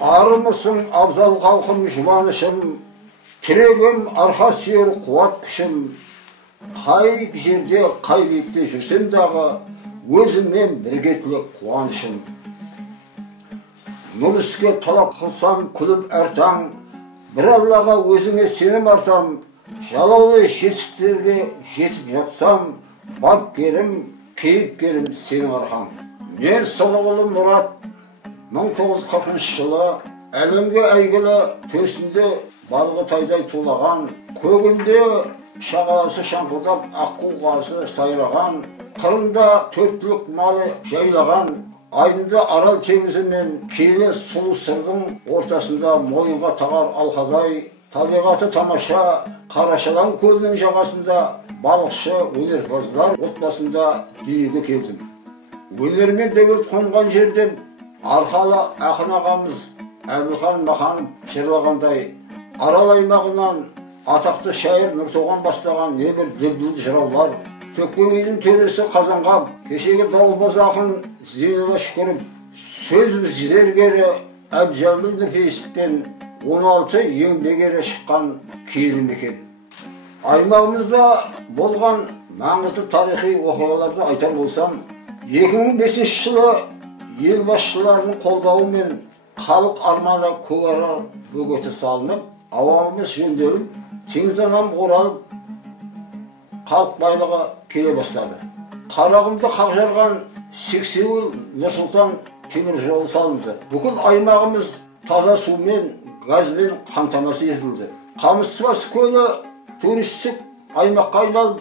Arımısın abzal halkım juvanışım, Tirегім arxa сүйер қуат күшім. Қай жерде, қай биікте жүрсем дағы, өзіммен бірге тілек қуанышым. Нұр іске талап қылсам күліп әр таң, бір Аллаға өзіңе сенім артам. Жалаулы жетістіктерге жетіп жатсам, бапкерім, кейіпкерім сенің арқаң. Мен Салығұлы Мұрат 1940 жылы әлемге әйгілі төсінде балығы тайдай тулаған, көгінде шағаласы шаңқылдап, аққу қасы сайраған, қырында төрттілік малы жайлаған, айдында Арал теңізі мен киелі сұлу сырдың ортасында мойынға тағар алқадай, табиғаты тамаша Қарашалан көлінің жағасында балықшы өнерпаздар отбасында дүниеге келдім. Өнермен дәуір қонған жерден арқалы ақын ағамыз Әбілхан Маханов жырлағандай, Арал аймағынан атақты шайыр Нұртоған бастаған небір дүлдүл жыраулар, Төкпегейдің төресі Қазанғап, кешегі дауылбаз ақын Зейнолла Шүкіров, сөз зергері Әбжәміл Нұрфейісов пен 16 еңбек шыққан киелі мекен. Аймағымызда болған маңызды тарихи оқиғаларды айтар болсам, 2005 жылы ел басшыларының қолдауымен халық арманы көкарал бөгеті салынып, ауамыз жөнделіп, теңіз анам оралып, халық байлығы келе бастады. Қарағымды қақ жарған Сексеуіл Нұрсұлтан темір жолы салынды. Бүкіл аймағымыз таза сумен, газбен қамтамасыз етілді. Қамысбас көлі туристік аймаққа айналып,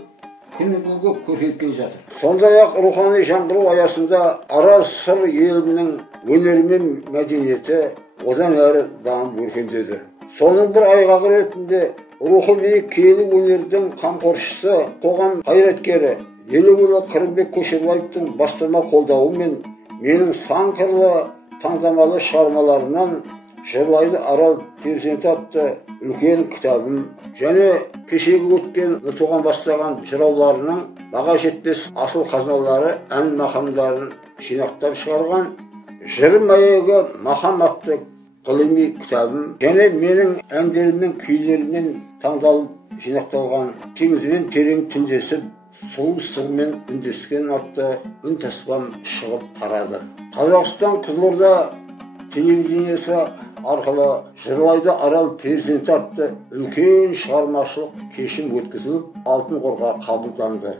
күні-күнге көркейіп келе жатыр. Сондай-ақ рухани жаңғыру аясында Арал сыр елінің өнері мен мәдениеті одан әрі дамып өркендеді. Соның бір айғағы ретінде рухы биік киелі өнердің қамқоршысы, қоғам қайраткері Елеулі Қырымбек Көшербаевтың бастама қолдауымен менің сан қырлы таңдамалы шығармаларынан Жырлайды Арал перзенті атты үлкен кітабым және кешегі өткен Нұртоған бастаған жырауларының баға жетпес асыл қазыналары ән мақамдарын жинақтап шығарған Жыр мәйегі мақам атты ғылыми кітабым және менің әндерім мен күйлерімнен таңдалып жинақталған Теңізбен терең түндесіп, сұлу сырмен үндескен атты үнтаспам шығып тарады. Қазақстан Қызылорда телевидениесі арқылы Жырлайды Арал перзенті атты үлкен шығармашылық кешім өткізіліп, Алтын Қорға қабылданды.